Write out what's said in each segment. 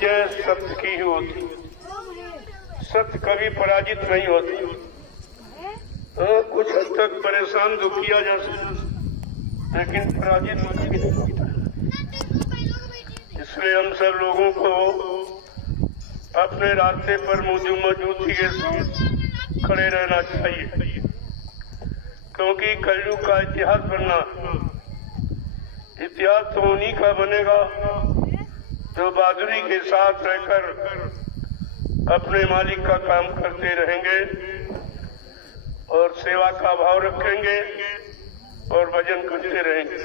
विजय सत्य की ही होती है। सत्य कभी पराजित नहीं होती। कुछ हद तक परेशान दुख किया जा सकता, लेकिन पराजित कभी नहीं होता। इसलिए हम सब लोगों को अपने रास्ते पर मजबूती के साथ खड़े रहना चाहिए, क्योंकि कलयुग का इतिहास बनना, इतिहास तो उन्हीं का बनेगा जो बहादुरी के साथ रहकर अपने मालिक का काम करते रहेंगे और सेवा का भाव रखेंगे और भजन करते रहेंगे।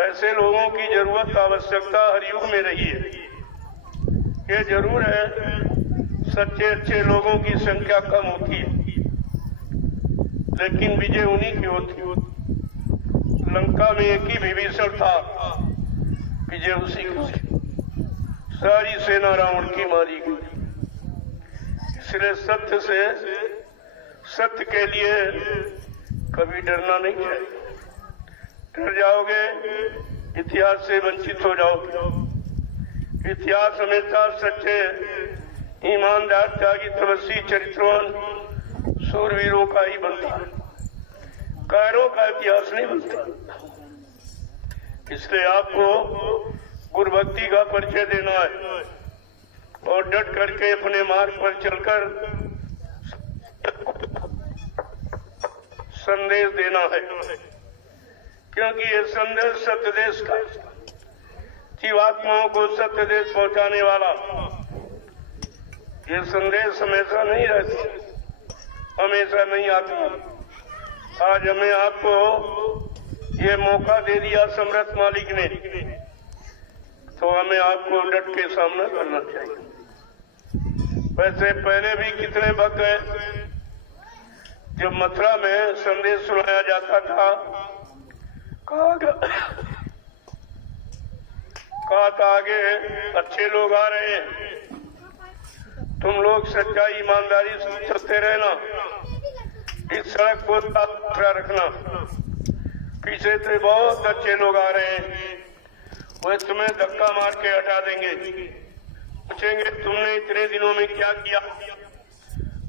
ऐसे लोगों की जरूरत आवश्यकता हर युग में रही है। ये जरूर है, सच्चे अच्छे लोगों की संख्या कम होती है, लेकिन विजय उन्हीं की होती है। लंका में एक ही विभीषण था, विजय उसी की। सारी सेना रावण की मारी गई। इसलिए सत्य से, सत्य के लिए कभी डरना नहीं चाहिए। डर जाओगे, इतिहास से वंचित हो जाओगे। इतिहास हमेशा सच्चे, ईमानदार, त्यागी, तपस्वी, चरित्रवान सूरवीरों का ही बनता है। कायरों का इतिहास नहीं बनता। इसलिए आपको गुरु भक्ति का परिचय देना है और डट करके अपने मार्ग पर चलकर संदेश देना है, क्योंकि ये संदेश सत्य देश का, जीवात्माओं को सत्य देश पहुंचाने वाला ये संदेश हमेशा नहीं रहता, हमेशा नहीं आता। आज हमें आपको ये मौका दे दिया समर्थ मालिक ने, तो हमें आपको डट के सामना करना चाहिए। वैसे पहले भी कितने वक्त गए जब मथुरा में संदेश सुनाया जाता था, कहा था आगे अच्छे लोग आ रहे हैं, तुम लोग सच्चाई ईमानदारी से चलते रहना, इस सड़क को साफ रखना, पीछे से बहुत अच्छे लोग आ रहे हैं, वे तुम्हें धक्का मार के हटा देंगे, पूछेंगे तुमने इतने दिनों में क्या किया,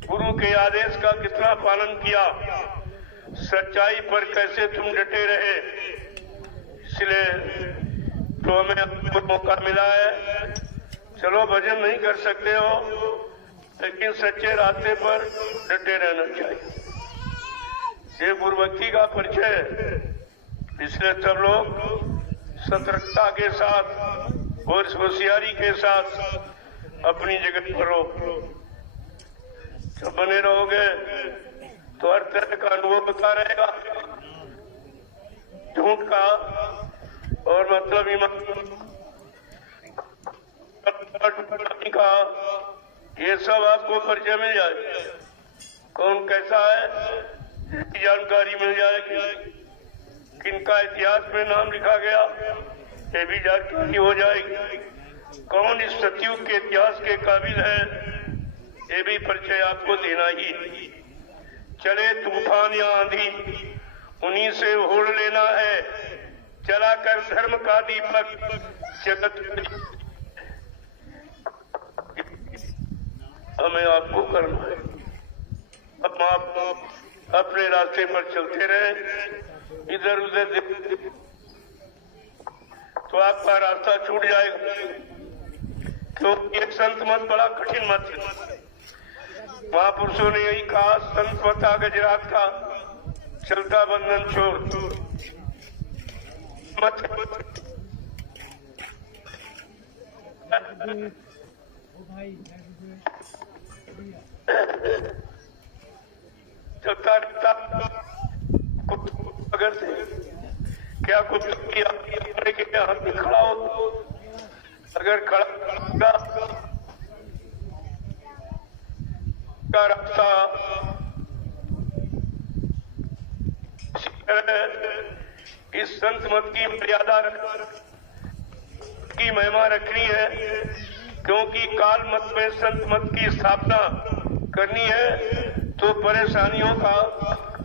गुरु के आदेश का कितना पालन किया, सच्चाई पर कैसे तुम डटे रहे। इसलिए तो हमें आपको मौका मिला है। चलो भजन नहीं कर सकते हो, लेकिन सच्चे रास्ते पर डटे रहना चाहिए। ये गुरु भक्ति का परिचय है। इसलिए सब लोग सतर्कता के साथ और होशियारी के साथ अपनी जगह पर रहो। जब बने रहोगे तो हर तरह का अनुभव होता रहेगा, झूठ का और मतलब ईमान का, ये सब आपको परिचय मिल जाए। कौन कैसा है जानकारी मिल जाएगी, किनका इतिहास में नाम लिखा गया ये भी जानकारी हो जाएगी, कौन इस सतयुग के इतिहास के काबिल है ये भी परिचय आपको देना ही। चले तूफान या आंधी उन्हीं से ओढ़ लेना है, चलाकर धर्म का दीपक जगत हमें आपको करना है। अब आप अपने रास्ते पर चलते रहे, इधर उधर तो आपका रास्ता छूट जाएगा। क्योंकि एक संत मत बड़ा कठिन मत है। महापुरुषों ने यही कहा, संत मता गजरात का चलता बंधन छोड़ मत। चलता अगर से क्या कुछ किया के हाथ में खड़ा हो, अगर खड़ा का रास्ता इस संत मत की मर्यादा की महिमा रखनी है, क्योंकि काल मत में संत मत की स्थापना करनी है तो परेशानियों का,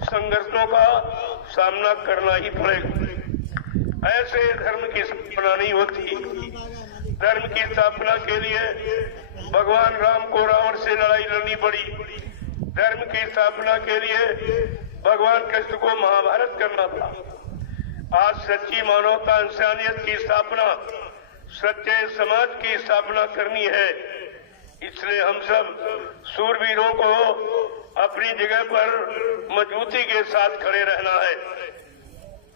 संघर्षों का सामना करना ही पड़ेगा। ऐसे धर्म की स्थापना नहीं होती धर्म की स्थापना के लिए भगवान राम को रावण से लड़ाई लड़नी पड़ी। धर्म की स्थापना के लिए भगवान कृष्ण को महाभारत करना पड़ा। आज सच्ची मानवता इंसानियत की स्थापना, सच्चे समाज की स्थापना करनी है। इसलिए हम सब सूरवीरों को अपनी जगह पर मजबूती के साथ खड़े रहना है।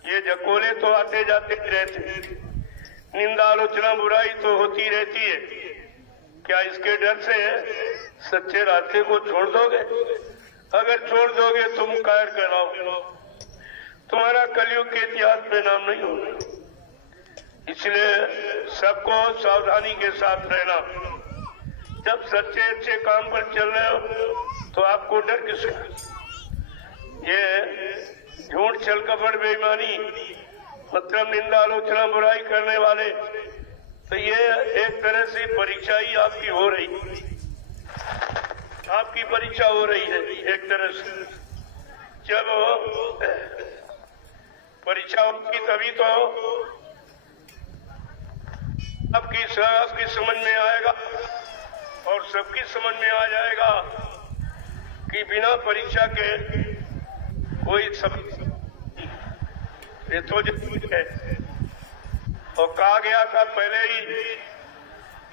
ये झकोले तो आते जाते रहते, निंदा आलोचना बुराई तो होती रहती है। क्या इसके डर से सच्चे रास्ते को छोड़ दोगे? अगर छोड़ दोगे तुम कायर कहलाओगे, तुम्हारा कलयुग के इतिहास में नाम नहीं होगा। इसलिए सबको सावधानी के साथ रहना। जब सच्चे अच्छे काम पर चल रहे हो तो आपको डर किसका? ये झूठ छल कपट बेईमानी मतलब निंदा आलोचना बुराई करने वाले, तो ये एक तरह से परीक्षा ही आपकी हो रही, आपकी परीक्षा हो रही है एक तरह से। जब परीक्षा होगी तभी तो आपकी समझ में आएगा और सबकी समझ में आ जाएगा कि बिना परीक्षा के कोई सब ये तो है। और कहा गया था पहले ही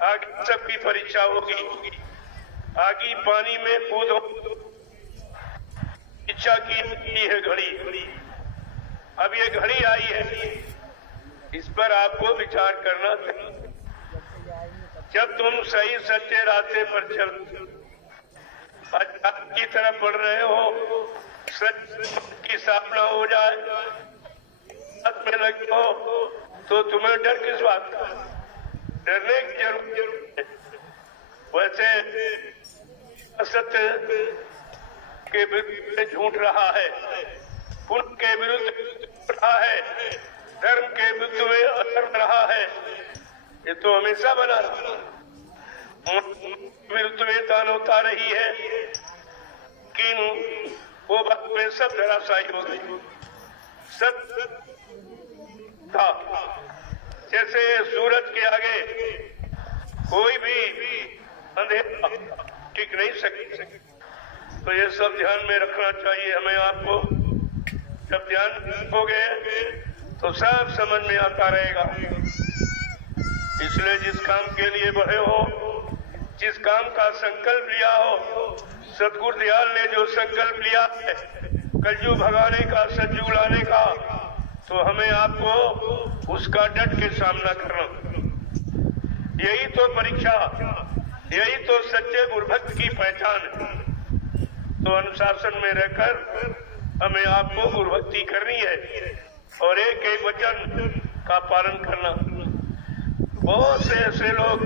आगे सबकी परीक्षा होगी। आगे पानी में कूदो, इच्छा की है घड़ी। अब ये घड़ी आई है, इस पर आपको विचार करना चाहिए। जब तुम सही सच्चे रास्ते पर चल की तरफ बढ़ रहे हो, सच की स्थापना हो जाए, में लगे हो, तो तुम्हें डर किस बात का? डरने की जरूरत है। वैसे असत्य के विरुद्ध झूठ रहा है, पुण्य के विरुद्ध रहा है, धर्म के विरुद्ध में अधर्म रहा है। ये तो हमेशा बना रहा, विरुद्ध में दान होता रही है, लेकिन वो बात में सब धराशायी हो गई। सब था जैसे सूरज के आगे कोई भी अंधेरा टिक नहीं सके। तो ये सब ध्यान में रखना चाहिए हमें आपको। जब ध्यान रखोगे तो सब समझ में आता रहेगा। इसलिए जिस काम के लिए बढ़े हो, जिस काम का संकल्प लिया हो, सतगुरु दयाल ने जो संकल्प लिया है कलयुग भगाने का, सतयुग लाने का, तो हमें आपको उसका डट के सामना करना। यही तो परीक्षा, यही तो सच्चे गुरुभक्त की पहचान है। तो अनुशासन में रहकर हमें आपको गुरुभक्ति करनी है और एक एक वचन का पालन करना। बहुत से ऐसे लोग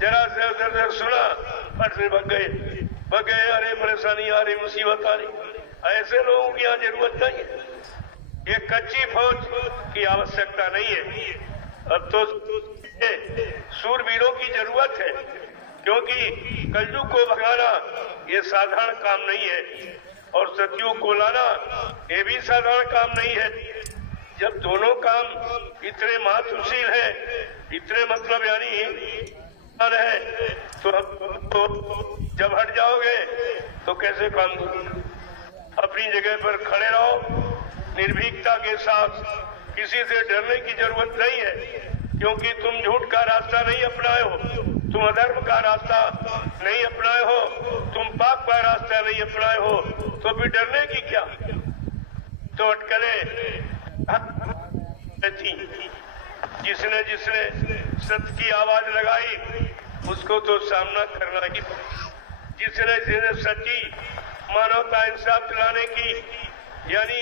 जरा से उधर सुना, फट से भग गए, अरे परेशानी आ रही, मुसीबत आ रही। ऐसे लोगों की यहाँ जरूरत नहीं है। ये कच्ची फौज की आवश्यकता नहीं है। अब तो सूरवीरों की जरूरत है, क्योंकि कलयुग को भगाना ये साधारण काम नहीं है और सतयुग को लाना ये भी साधारण काम नहीं है। जब दोनों काम इतने महत्वशील है, इतने मतलब यानी है, तो जब हट जाओगे तो कैसे काम करोगे? अपनी जगह पर खड़े रहो निर्भीकता के साथ। किसी से डरने की जरूरत नहीं है, क्योंकि तुम झूठ का रास्ता नहीं अपनाए हो, तुम अधर्म का रास्ता नहीं अपनाए हो, तुम पाप का रास्ता नहीं अपनाए हो, तो फिर डरने की क्या? तो अटकलें थी। जिसने सत्य की आवाज लगाई उसको तो सामना करना ही। जिसने सच्ची मानवता इंसाफ दिलाने की यानी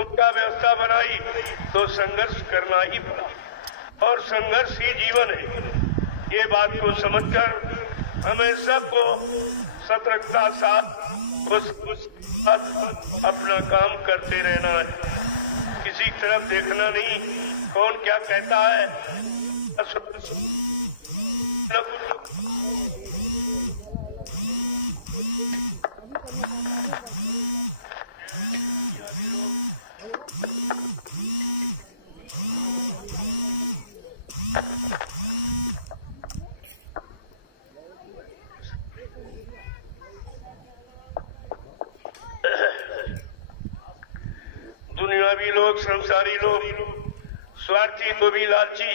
उसका व्यवस्था बनाई तो संघर्ष करना ही पड़ा और संघर्ष ही जीवन है। ये बात को समझकर हमें सबको सतर्कता साथ अपना काम करते रहना है। किसी तरफ देखना नहीं, कौन क्या कहता है। संसारी लोग, स्वार्थी तो भी लालची,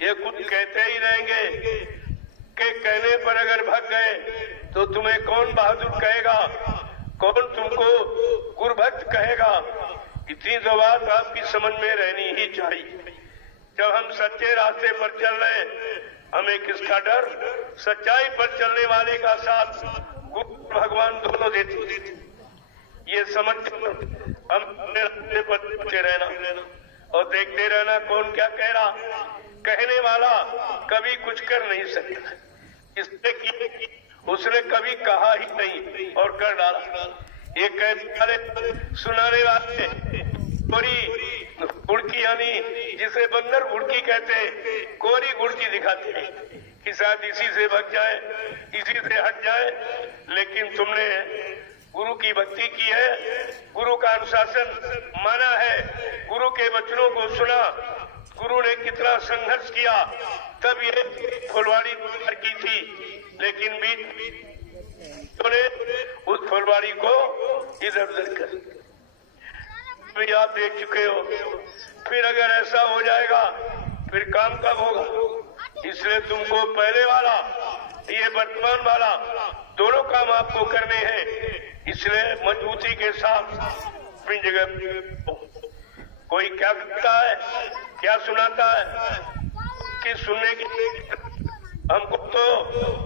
ये कुछ कहते ही रहेंगे कि कहने पर अगर भाग गए तो तुम्हें कौन बहादुर कहेगा, कौन तुमको गुरभक्त कहेगा। इतनी तो बात आपकी समझ में रहनी ही चाहिए। जब हम सच्चे रास्ते पर चल रहे हैं, हमें किसका डर? सच्चाई पर चलने वाले का साथ गुरु भगवान दोनों देते। ये समझ हम अपने रास्ते पर चलते रहना और देखते रहना कौन क्या कह रहा। कहने वाला कभी कुछ कर नहीं सकता, इसलिए कि उसने कभी कहा ही नहीं और कर डाला। ये कहने वाले, सुनाने वाले कोरी गुड़की, यानी जिसे बंदर गुड़की कहते हैं, कोरी गुड़की दिखाते हैं कि शायद इसी से भग जाए, इसी से हट जाए। लेकिन तुमने गुरु की भक्ति की है, गुरु का अनुशासन माना है, गुरु के वचनों को सुना, गुरु ने कितना संघर्ष किया, तब ये फुलवाड़ी तैयार की थी। लेकिन बीच ने उस फुलवाड़ी को इधर उधर कर, भी आप देख चुके हो। फिर अगर ऐसा हो जाएगा फिर काम कब होगा? इसलिए तुमको पहले वाला, ये वर्तमान वाला, दोनों काम आपको करने हैं। इसलिए मजबूती के साथ अपनी जगह। कोई क्या करता है, क्या सुनाता है कि सुनने की, हमको तो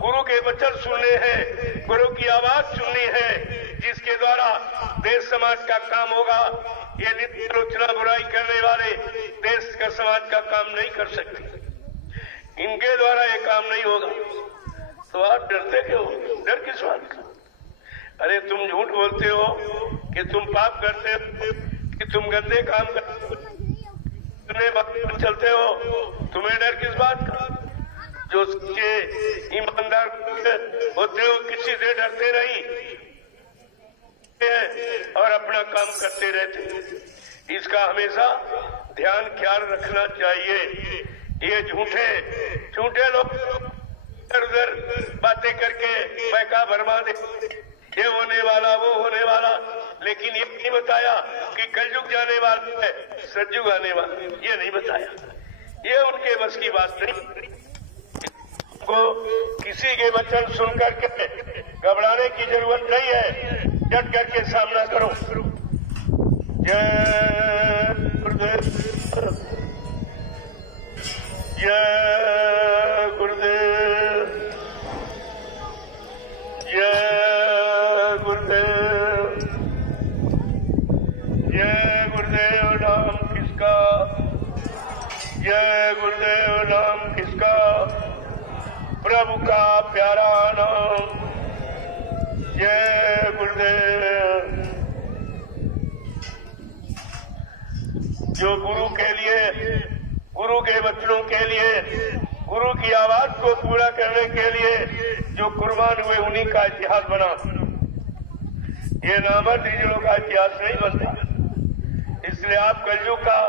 गुरु के वचन सुनने हैं, गुरु की आवाज सुननी है, जिसके द्वारा देश समाज का काम होगा। ये नित्य आलोचना बुराई करने वाले देश का समाज का काम नहीं कर सकते, इनके द्वारा ये काम नहीं होगा। तो आप डरते क्यों? डर किस बात का? अरे तुम झूठ बोलते हो कि तुम पाप करते हो, कि तुम गंदे काम करते चलते हो, तुम्हें डर किस बात का? जो सच्चे ईमानदार होते हो किसी से डरते नहीं और अपना काम करते रहते। इसका हमेशा ध्यान ख्याल रखना चाहिए। ये झूठे लोग इधर उधर बातें करके पैसा भरमा दे, ये होने वाला, वो होने वाला, लेकिन ये नहीं बताया कि कलयुग जाने वाला है, सतयुग आने वाला, ये नहीं बताया। ये उनके बस की बात नहीं। को किसी के वचन सुन करके घबराने की जरूरत नहीं है, डट करके सामना करो। जय गुरुदेव, जय गुरुदेव, जय गुरुदेव, जय गुरुदेव नाम किसका, जय गुरुदेव नाम किसका, प्रभु का प्यारा नाम, जय गुरुदेव। जो गुरु के लिए, गुरु के वचनों के लिए, गुरु की आवाज को पूरा करने के लिए जो कुर्बान हुए, उन्हीं का इतिहास बना। ये नामर्दियों का इतिहास नहीं बनता। इसलिए आप कलयुग का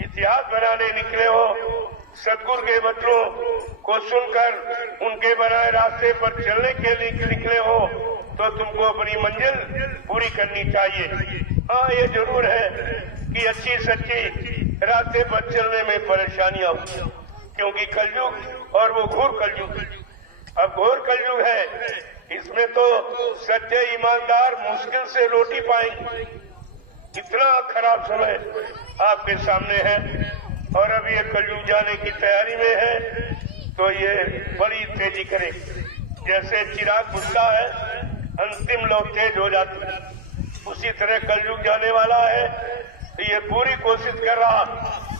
इतिहास बनाने निकले हो। सतगुरु के वचनों को सुनकर उनके बनाए रास्ते पर चलने के लिए निकले हो तो तुमको अपनी मंजिल पूरी करनी चाहिए। हाँ, ये जरूर है कि अच्छी सच्ची रास्ते पर चलने में परेशानियां हो, क्योंकि कलयुग और वो घोर कलयुग, अब घोर कलयुग है। इसमें तो सच्चे ईमानदार मुश्किल से रोटी पाएंगे। इतना खराब समय आपके सामने है और अभी ये कलयुग जाने की तैयारी में है, तो ये बड़ी तेजी करे। जैसे चिराग बुझता है, अंतिम लौ तेज हो जाती है, उसी तरह कलयुग जाने वाला है। तो ये पूरी कोशिश कर रहा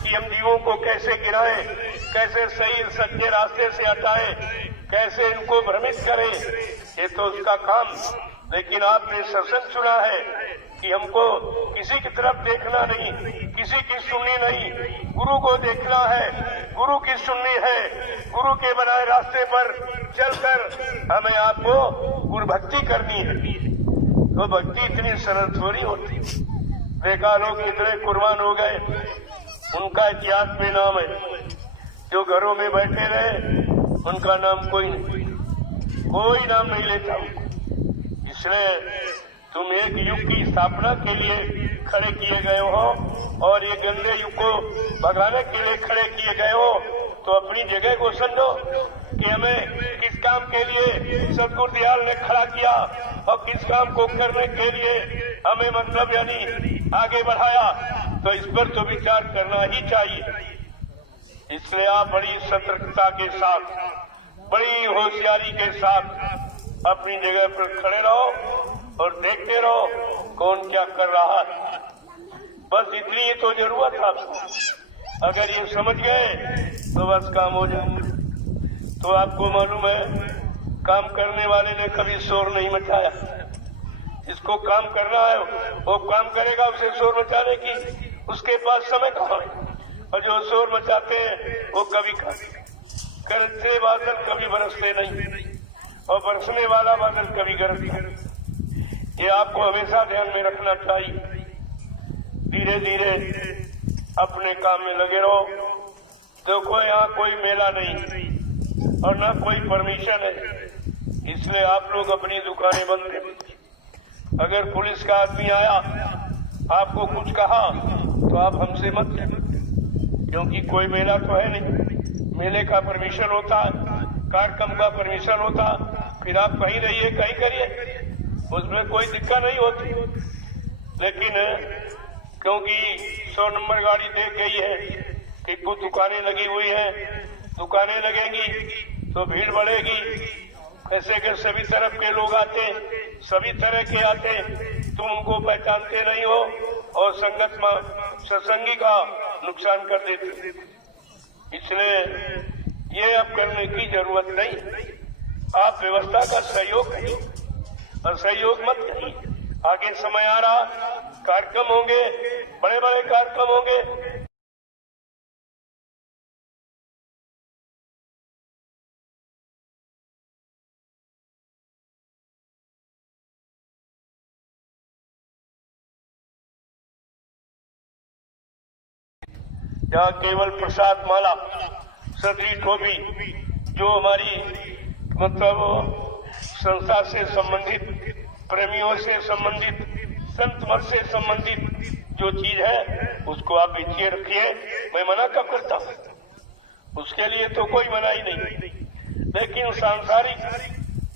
कि हम जीवों को कैसे गिराएं, कैसे सही सच्चे रास्ते से हटाएं, कैसे इनको भ्रमित करें। ये तो उसका काम। लेकिन आपने सत्संग सुना है कि हमको किसी की तरफ देखना नहीं, किसी की सुननी नहीं, गुरु को देखना है, गुरु की सुननी है। गुरु के बनाए रास्ते पर चलकर हमें आपको गुरु भक्ति करनी है। तो भक्ति इतनी सरल थोड़ी होती। देखा लोग कितने कुर्बान हो गए, उनका इतिहास में नाम है। जो घरों में बैठे रहे उनका नाम कोई नाम नहीं लेता। इसलिए तुम एक युग की स्थापना के लिए खड़े किए गए हो और ये गंदे युग को भगाने के लिए खड़े किए गए हो, तो अपनी जगह को समझो कि हमें किस काम के लिए सतगुरु दयाल ने खड़ा किया और किस काम को करने के लिए हमें मतलब यानी आगे बढ़ाया। तो इस पर तो विचार करना ही चाहिए। इसलिए आप बड़ी सतर्कता के साथ, बड़ी होशियारी के साथ अपनी जगह पर खड़े रहो और देखते रहो कौन क्या कर रहा है। बस इतनी ही तो जरूरत है आपको। अगर ये समझ गए तो बस काम हो जाए। तो आपको मालूम है, काम करने वाले ने कभी शोर नहीं मचाया। इसको काम करना है, वो काम करेगा। उसे शोर मचाने की उसके पास समय कहाँ है? और जो शोर मचाते हैं वो कभी गरजते बादल कभी बरसते नहीं, और बरसने वाला बादल कभी गरजता नहीं। ये आपको हमेशा ध्यान में रखना चाहिए। धीरे धीरे अपने काम में लगे रहो। देखो यहाँ कोई मेला नहीं और न कोई परमिशन है, इसलिए आप लोग अपनी दुकानें बंद करें। अगर पुलिस का आदमी आया, आपको कुछ कहा, तो आप हमसे मत कहना, क्योंकि कोई मेला तो है नहीं। मेले का परमिशन होता है, कार्यक्रम का परमिशन होता, फिर आप कहीं रहिए कहीं करिए, उसमें कोई दिक्कत नहीं होती। लेकिन क्योंकि 100 नंबर गाड़ी देख गई है कि कुछ दुकानें लगी हुई हैं, दुकानें लगेंगी तो भीड़ बढ़ेगी। ऐसे के सभी तरफ के लोग आते, सभी तरह के आते, तुम उनको पहचानते नहीं हो और संगत में सत्संगी का नुकसान कर देते। इसलिए ये अब करने की जरूरत नहीं। आप व्यवस्था का सहयोग करिए और सहयोग मत करिए। आगे समय आ रहा, कार्यक्रम होंगे, बड़े बड़े कार्यक्रम होंगे। जहाँ केवल प्रसाद माला सदरी टोपी, जो हमारी मतलब संस्था से संबंधित, प्रेमियों से संबंधित, संत मत से संबंधित जो चीज है उसको आप बेचिए रखिए। मैं मना कब करता हूँ? उसके लिए तो कोई मनाही नहीं। लेकिन सांसारिक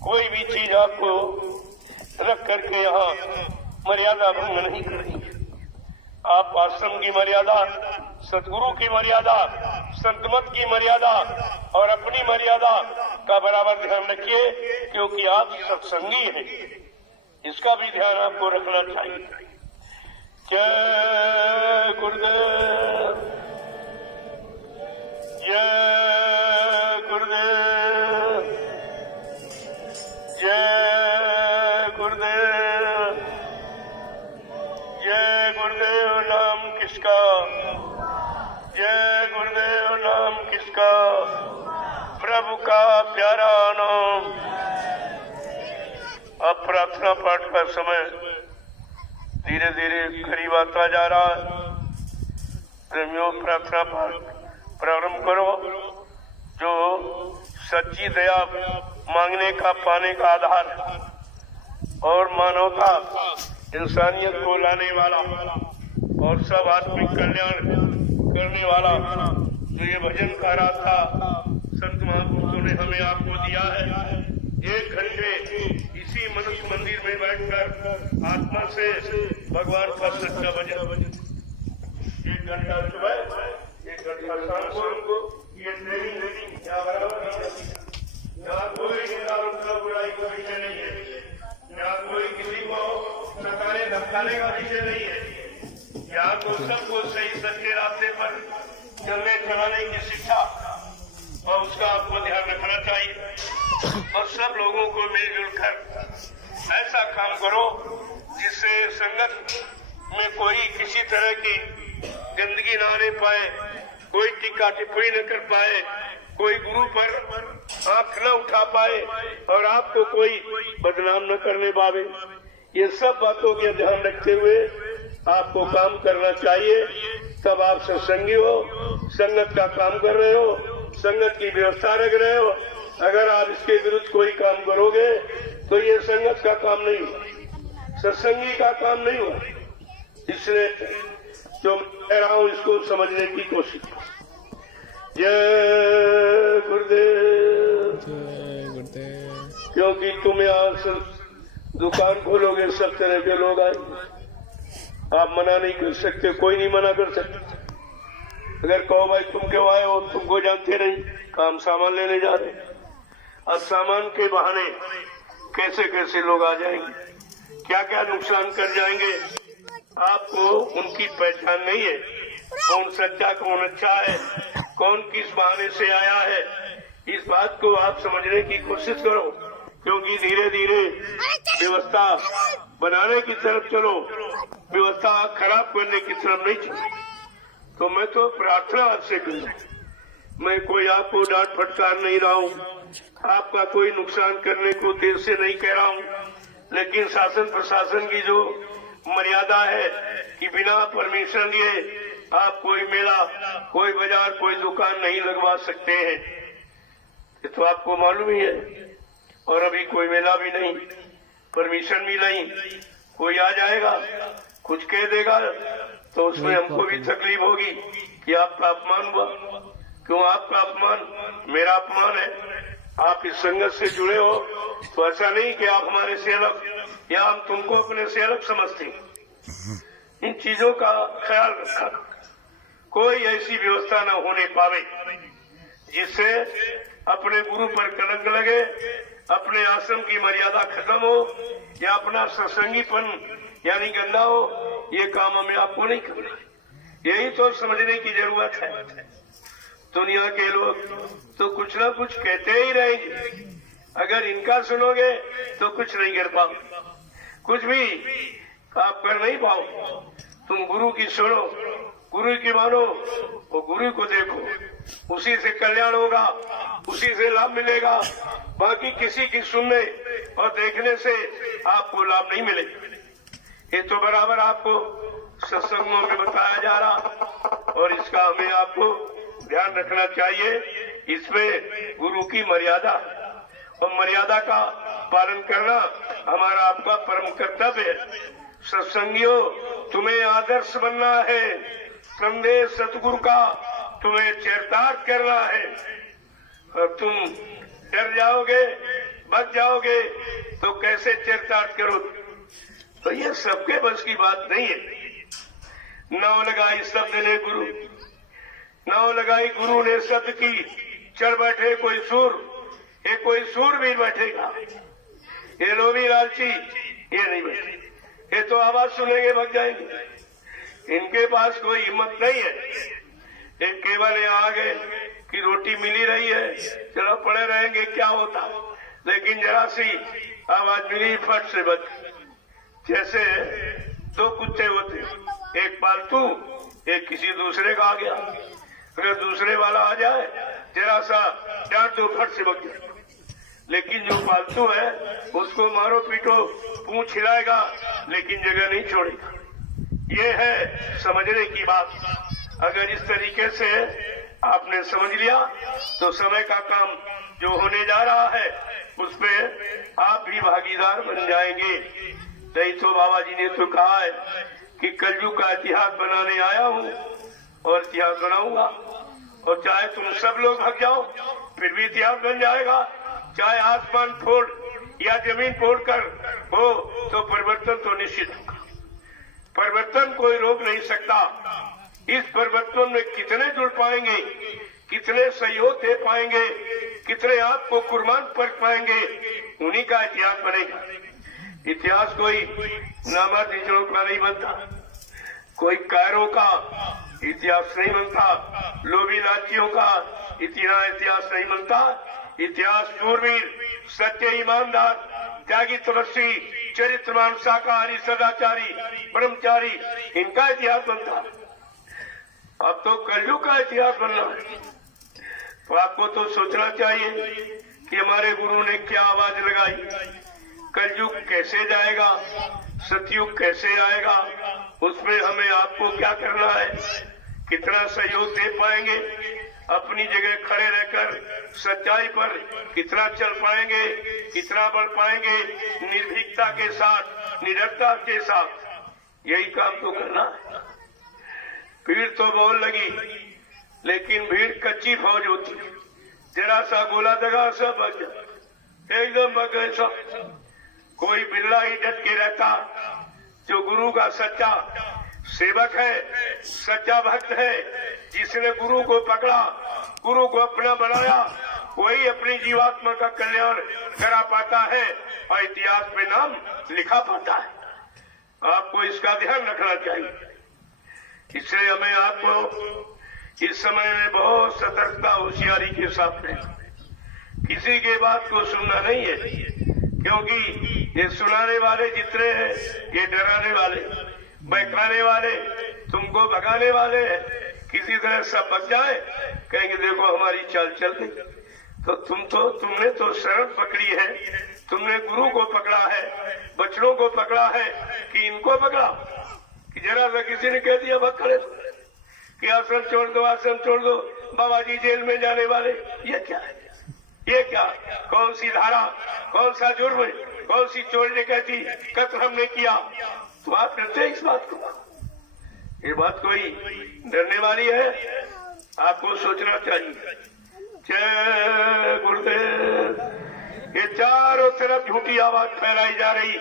कोई भी चीज आपको रख करके यहाँ मर्यादा भंग नहीं करेंगे। आप आश्रम की मर्यादा, सतगुरु की मर्यादा, संतमत की मर्यादा और अपनी मर्यादा का बराबर ध्यान रखिए, क्योंकि आप सत्संगी हैं। इसका भी ध्यान आपको रखना चाहिए। जय गुरुदेव, जय गुरुदेव, जय गुरुदेव, जय गुरुदेव। नाम किसका? जय गुरुदेव। नाम किसका? प्रभु का प्यारा नाम। अब प्रार्थना पाठ का समय धीरे धीरे करीब आता जा रहा है। प्रेमियों, प्रार्थना पाठ प्रारंभ करो। जो सच्ची दया मांगने का, पाने का आधार और मानवता, इंसानियत को लाने वाला और सब आत्मिक कल्याण करने वाला जो ये भजन का रहा था, संत महापुरुषों ने हमें आपको दिया है। 1 घंटे इसी मनुष्य मंदिर में बैठकर आत्मा से भगवान का सच्चा भजन, 1 घंटा सुबह, 1 घंटा शाम को, ये ट्रेनिंग यहाँ बराबर नहीं रहती। यहाँ कोई बुराई का विषय नहीं है, यहाँ कोई किसी को सताने धमकाने का विषय नहीं है। यहाँ तो सबको सही सच्चे रास्ते पर चलने चलाने की शिक्षा और उसका आपको ध्यान रखना चाहिए। और सब लोगों को मिलजुल कर ऐसा काम करो जिससे संगत में कोई किसी तरह की गंदगी ना रह पाए, कोई टीका टिप्पणी न कर पाए, कोई गुरु पर आंख न उठा पाए और आपको कोई बदनाम न करने पावे। ये सब बातों का ध्यान रखते हुए आपको काम करना चाहिए। तब आप सत्संगी हो, संगत का काम कर रहे हो, संगत की व्यवस्था रख रहे हो। अगर आप इसके विरुद्ध कोई काम करोगे तो ये संगत का काम नहीं होगा। सत्संगी का काम नहीं हुआ। इसलिए जो कह रहा हूं इसको समझने की कोशिश। जय गुरुदेव। क्योंकि तुम यहाँ दुकान खोलोगे सब तरह के लोग आएंगे, आप मना नहीं कर सकते, कोई नहीं मना कर सकता। अगर कहो भाई तुम क्यों आए हो, तुमको जानते नहीं, काम सामान लेने जा रहे। अब सामान के बहाने कैसे कैसे लोग आ जाएंगे, क्या क्या नुकसान कर जाएंगे। आपको उनकी पहचान नहीं है, कौन सच्चा कौन अच्छा है, कौन किस बहाने से आया है। इस बात को आप समझने की कोशिश करो, क्योंकि धीरे धीरे व्यवस्था बनाने की तरफ चलो, व्यवस्था खराब करने की तरफ नहीं चलो। तो मैं तो प्रार्थना आपसे करूं, मैं कोई आपको डांट फटकार नहीं रहा हूं, आपका कोई नुकसान करने को देर से नहीं कह रहा हूं, लेकिन शासन प्रशासन की जो मर्यादा है कि बिना परमिशन लिए आप कोई मेला, कोई बाजार, कोई दुकान नहीं लगवा सकते हैं, ये तो आपको मालूम ही है। और अभी कोई मेला भी नहीं, परमिशन भी नहीं, कोई आ जाएगा कुछ कह देगा तो उसमें हमको भी तकलीफ होगी कि आपका अपमान हुआ। क्यों आपका अपमान? मेरा अपमान है। आप इस संगत से जुड़े हो तो ऐसा नहीं कि आप हमारे से अलग या हम तुमको अपने से अलग समझते। इन चीजों का ख्याल रखा, कोई ऐसी व्यवस्था न होने पावे जिससे अपने गुरु पर कलंक लगे, अपने आश्रम की मर्यादा खत्म हो या अपना सत्संगीपन यानी गंदा हो। ये काम हमें आपको नहीं करना, यही तो समझने की जरूरत है। दुनिया के लोग तो कुछ ना कुछ कहते ही रहेंगे, अगर इनका सुनोगे तो कुछ नहीं कर पाओ, कुछ भी आप कर नहीं पाओ। तुम गुरु की सुनो, गुरु की मानो और गुरु को देखो, उसी से कल्याण होगा, उसी से लाभ मिलेगा। बाकी किसी की सुनने और देखने से आपको लाभ नहीं मिलेगा। ये तो बराबर आपको सत्संगों में बताया जा रहा और इसका हमें आपको ध्यान रखना चाहिए। इसमें गुरु की मर्यादा और मर्यादा का पालन करना हमारा आपका परम कर्तव्य है। सत्संगियों, तुम्हें आदर्श बनना है, संदेश सतगुरु का तुम्हें चरितार्थ करना है। और तुम डर जाओगे, बच जाओगे तो कैसे चरितार्थ करो? तो ये सबके बस की बात नहीं है। नाव लगाई शब्द ने गुरु, नाव लगाई गुरु ने शब्द की, चढ़ बैठे कोई सूर, ये कोई सूर भी बैठेगा। ये लोभी लालची ये नहीं बैठे, ये तो आवाज सुनेंगे भग जाएंगे। इनके पास कोई हिम्मत नहीं है। ये केवल ये आ गए कि रोटी मिली रही है, चलो पड़े रहेंगे क्या होता, लेकिन जरा सी आवाज मिली फट से बच। जैसे दो कुत्ते होते, एक पालतू एक किसी दूसरे का आ गया, अगर दूसरे वाला आ जाए जरा सा डांट दो फट से बच जाए। लेकिन जो पालतू है उसको मारो पीटो, पूंछ हिलाएगा लेकिन जगह नहीं छोड़ेगा। ये है समझने की बात। अगर इस तरीके से आपने समझ लिया तो समय का काम जो होने जा रहा है उसमें आप भी भागीदार बन जाएंगे। नहीं तो बाबा जी ने तो कहा है कि कलयुग का इतिहास बनाने आया हूँ और इतिहास बनाऊंगा, और चाहे तुम सब लोग भाग जाओ फिर भी इतिहास बन जाएगा। चाहे आसमान फोड़ या जमीन फोड़ कर हो तो परिवर्तन तो निश्चित होगा। परिवर्तन कोई रोक नहीं सकता। इस परिवर्तन में कितने जुड़ पाएंगे, कितने सहयोग दे पाएंगे, कितने आपको कुर्बान कर पाएंगे, उन्हीं का इतिहास बनेगा। इतिहास कोई नामाधीशों का नहीं बनता, कोई कायरों का इतिहास नहीं बनता, लोभी लाचियों का इतिहास नहीं बनता। इतिहास शूरवीर, सच्चे ईमानदार, त्यागी, तपस्वी, चरित्रवान, शाकाहारी, सदाचारी, ब्रह्मचारी, इनका इतिहास बनता। अब तो कलयुग का इतिहास बनना है। तो आपको तो सोचना चाहिए कि हमारे गुरु ने क्या आवाज लगाई, कलयुग कैसे जाएगा, सतयुग कैसे आएगा, उसमें हमें आपको क्या करना है, कितना सहयोग दे पाएंगे। अपनी जगह खड़े रहकर सच्चाई पर कितना चल पाएंगे, कितना बढ़ पाएंगे, निर्भीकता के साथ, निडरता के साथ, यही काम तो करना है। भीड़ तो बहुत लगी, लेकिन भीड़ कच्ची फौज होती, जरा सा गोला दगा सब बच जाए, एकदम बच गए सब। कोई बिल्ला ही डट के रहता, जो गुरु का सच्चा सेवक है, सच्चा भक्त है, जिसने गुरु को पकड़ा, गुरु को अपना बनाया, वही अपनी जीवात्मा का कल्याण करा पाता है और इतिहास में नाम लिखा पाता है। आपको इसका ध्यान रखना चाहिए। इसलिए हमें आपको इस समय में बहुत सतर्कता, होशियारी के साथ है, किसी के बात को सुनना नहीं है, क्योंकि ये सुनाने वाले जितने हैं ये डराने वाले, बहकाने वाले, तुमको भगाने वाले हैं। किसी तरह सब बच जाए, कहेंगे देखो हमारी चाल चल गई। तो तुमने तो शरण पकड़ी है, तुमने गुरु को पकड़ा है, बच्चों को पकड़ा है, कि इनको पकड़ा, कि जरा सा किसी ने कह दिया भग खड़े कि आश्रम छोड़ दो, आश्रम छोड़ दो, बाबा जी जेल में जाने वाले। ये क्या है? ये क्या, कौन सी धारा, कौन सा जुर्म, कौन सी चोरी डकैती कत्ल हमने किया? तो आप डरते इस बात को? ये बात कोई डरने वाली है? आपको सोचना चाहिए। जय गुरुदेव। ये चारों तरफ झूठी आवाज फैलाई जा रही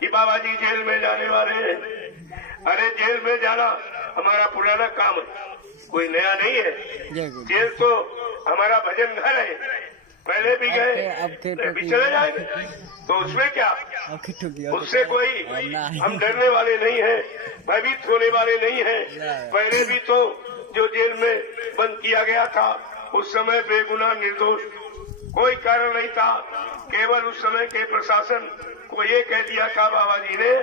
कि बाबा जी जेल में जाने वाले हैं। अरे जेल में जाना हमारा पुराना काम है, कोई नया नहीं है। जेल तो हमारा भजन घर है, पहले भी गए, अभी चले जाएंगे, तो उसमें क्या, उससे कोई हम डरने वाले नहीं है, भयभीत होने वाले नहीं है। पहले भी तो जो जेल में बंद किया गया था, उस समय बेगुनाह निर्दोष, कोई कारण नहीं था, केवल उस समय के प्रशासन को ये कह दिया था बाबा जी ने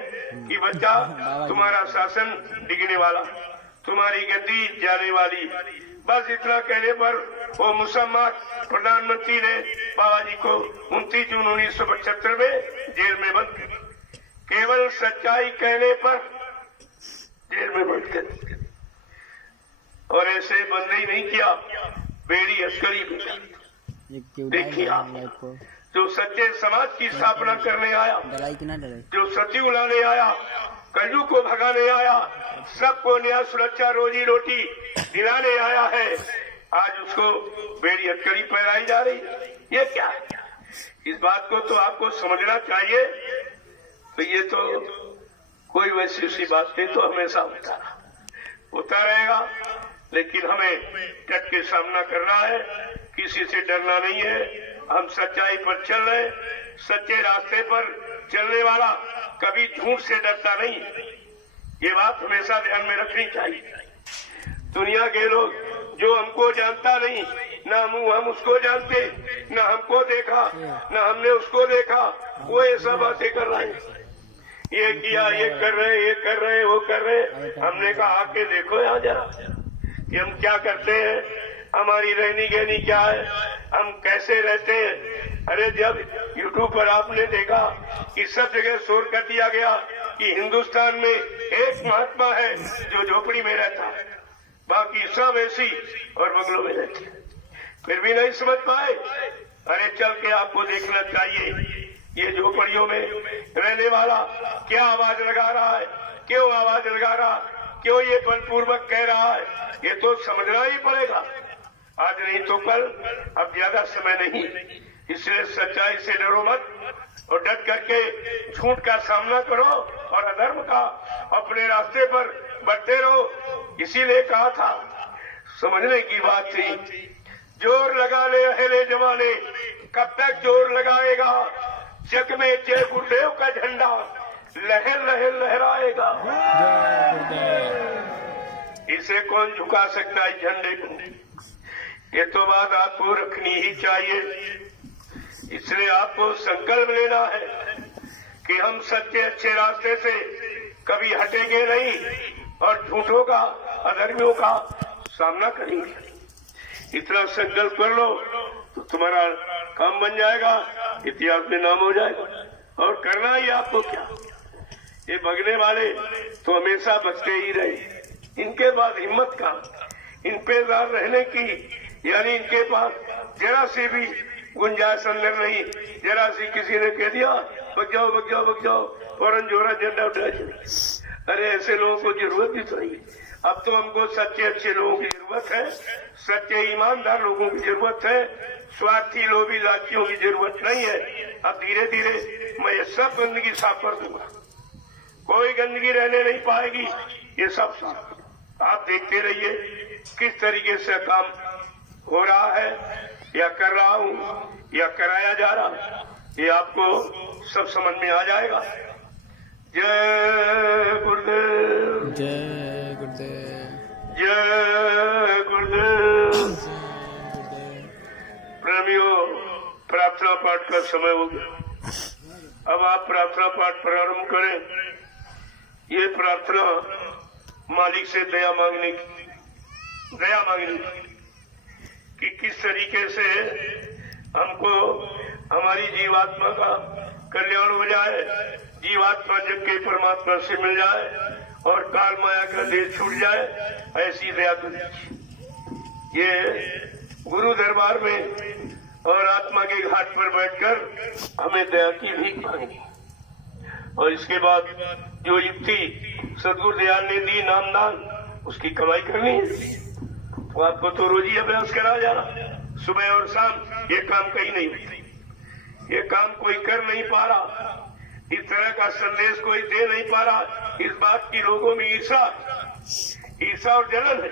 कि बच्चा तुम्हारा शासन डिगने वाला, तुम्हारी गद्दी जाने वाली। बस इतना कहने पर वो मुसम्मा प्रधानमंत्री ने बाबा जी को 29 जून 1975 में जेल में बंद कर, केवल सच्चाई कहने पर जेल में बंद कर। और ऐसे बंद ही नहीं किया, बेड़ी अस्करी भी। देखिए आप, जो सच्चे समाज की स्थापना करने आया, जो सत्यु लाने आया, कलयुग को भगाने आया, सबको न्याय, सुरक्षा, रोजी रोटी दिलाने आया है, आज उसको बेड़ी हथकड़ी पहनाई जा रही। ये क्या है? इस बात को तो आपको समझना चाहिए। तो ये तो कोई वैसी बात नहीं, तो हमेशा होता रहेगा, लेकिन हमें डट के सामना करना है, किसी से डरना नहीं है। हम सच्चाई पर चल रहे, सच्चे रास्ते पर चलने वाला कभी झूठ से डरता नहीं। ये बात हमेशा ध्यान में रखनी चाहिए। दुनिया के लोग जो हमको जानता नहीं, ना हम उसको जानते, ना हमको देखा, ना हमने उसको देखा, वो ये सब बातें कर रहे हैं, ये किया, ये कर रहे, ये कर रहे, वो कर रहे। हमने कहा आके देखो यहाँ जरा कि हम क्या करते हैं, हमारी रहनी गहनी क्या है, हम कैसे रहते हैं। अरे जब यूट्यूब पर आपने देखा कि सब जगह शोर कर दिया गया कि हिंदुस्तान में एक महात्मा है जो झोपड़ी में रहता है, बाकी सब ऐसी और बंगलों में रहते, फिर भी नहीं समझ पाए। अरे चल के आपको देखना चाहिए, ये झोपड़ियों में रहने वाला क्या आवाज लगा रहा है, क्यों आवाज लगा रहा, क्यों ये बलपूर्वक कह रहा है, ये तो समझना ही पड़ेगा। आज नहीं तो कल, अब ज्यादा समय नहीं, इसलिए सच्चाई से डरो मत और डट करके झूठ का सामना करो और अधर्म का अपने रास्ते पर बढ़ते रहो। इसीलिए कहा था, समझने की बात थी, जोर लगा ले अहले जमाने, कब तक जोर लगाएगा, जग में जय गुरुदेव का झंडा लहर लहर लहराएगा। इसे कौन झुका सकता है झंडे को? ये तो बात आपको रखनी ही चाहिए। इसलिए आपको संकल्प लेना है कि हम सच्चे अच्छे रास्ते से कभी हटेंगे नहीं और झूठों का, अधर्मियों का सामना करेंगे। इतना संकल्प कर लो तो तुम्हारा काम बन जाएगा, इतिहास में नाम हो जाएगा। और करना ही आपको क्या, ये भगने वाले तो हमेशा बचते ही रहे, इनके बाद हिम्मत का, इन पे रहने की यानी इनके पास जरा से भी गुंजाइश अंदर नहीं। जरा सी किसी ने कह दिया बग जाओ बग जाओ बग जाओ, फौरन जोरा झंडा उठा चले। अरे ऐसे लोगों को जरूरत भी तो नहीं। अब तो हमको सच्चे अच्छे लोगों की जरूरत है, सच्चे ईमानदार लोगों की जरूरत है, स्वार्थी लोभी लालचियों की जरूरत नहीं है। अब धीरे धीरे मैं ये सब गंदगी साफ कर दूंगा, कोई गंदगी रहने नहीं पाएगी, ये सब साफ। आप देखते रहिए किस तरीके से काम हो रहा है, या कर रहा हूँ या कराया जा रहा, ये आपको सब समझ में आ जाएगा। जय गुरुदेव, जय गुरुदेव, जय गुरुदेव। प्रेमियों, प्रार्थना पाठ का समय हो गया। अब आप प्रार्थना पाठ प्रारंभ करें। ये प्रार्थना मालिक से दया मांगने की कि किस तरीके से हमको हमारी जीवात्मा का कल्याण हो जाए, जीवात्मा जग के परमात्मा से मिल जाए और काल माया का देह छूट जाए, ऐसी दया करिए। ये गुरु दरबार में और आत्मा के घाट पर बैठकर हमें दया की भीख मांगी। और इसके बाद जो युक्ति सदगुरु दयाल ने दी नामदान, उसकी कमाई करनी है। तो आपको तो रोजी अभ्यास करा जाना, सुबह और शाम। ये काम कहीं नहीं होती, ये काम कोई कर नहीं पा रहा, इस तरह का संदेश कोई दे नहीं पा रहा। इस बात की लोगों में ईर्षा और जलन है,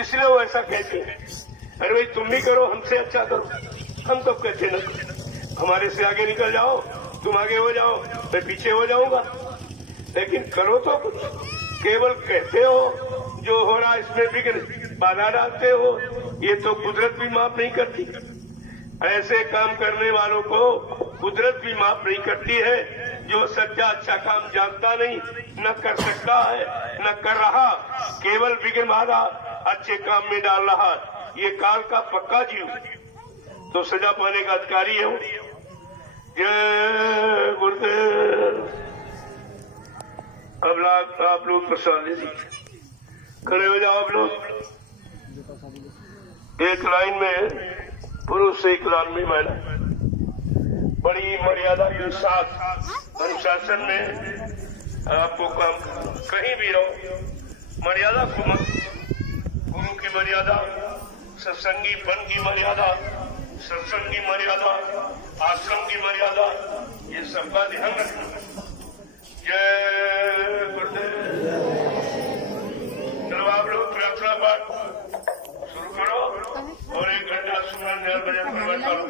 इसलिए वो ऐसा कहते हैं। अरे भाई तुम भी करो, हमसे अच्छा करो। हम तो कहते न, हमारे से आगे निकल जाओ, तुम आगे हो जाओ, मैं पीछे हो जाऊंगा, लेकिन करो तो कुछ। केवल कहते हो जो हो रहा इसमें भी बाधा डालते हो, ये तो कुदरत भी माफ नहीं करती। ऐसे काम करने वालों को कुदरत भी माफ नहीं करती है। जो सच्चा अच्छा काम जानता नहीं, न कर सकता है, न कर रहा, केवल विघ्न बाधा अच्छे काम में डाल रहा, ये काल का पक्का जीव, तो सजा पाने का अधिकारी है वो। जय गुरुदेव। अब आप लोग प्रसाद ले लीजिए, खड़े हो जाओ। आप लोग एक लाइन में पुरुष, एक लाइन में महिला। बड़ी मर्यादा के साथ अनुशासन में आपको काम कहीं भी रहो, मर्यादा को मत। गुरु की मर्यादा, सत्संगी वन की मर्यादा, सत्संग की मर्यादा, आश्रम की मर्यादा, ये सबका ध्यान रखना। जय गुरुदेव। चलो आप लोग प्रार्थना पाठ शुरू करो और 1 घंटा सुमन 9 बजे प्रवचन करो।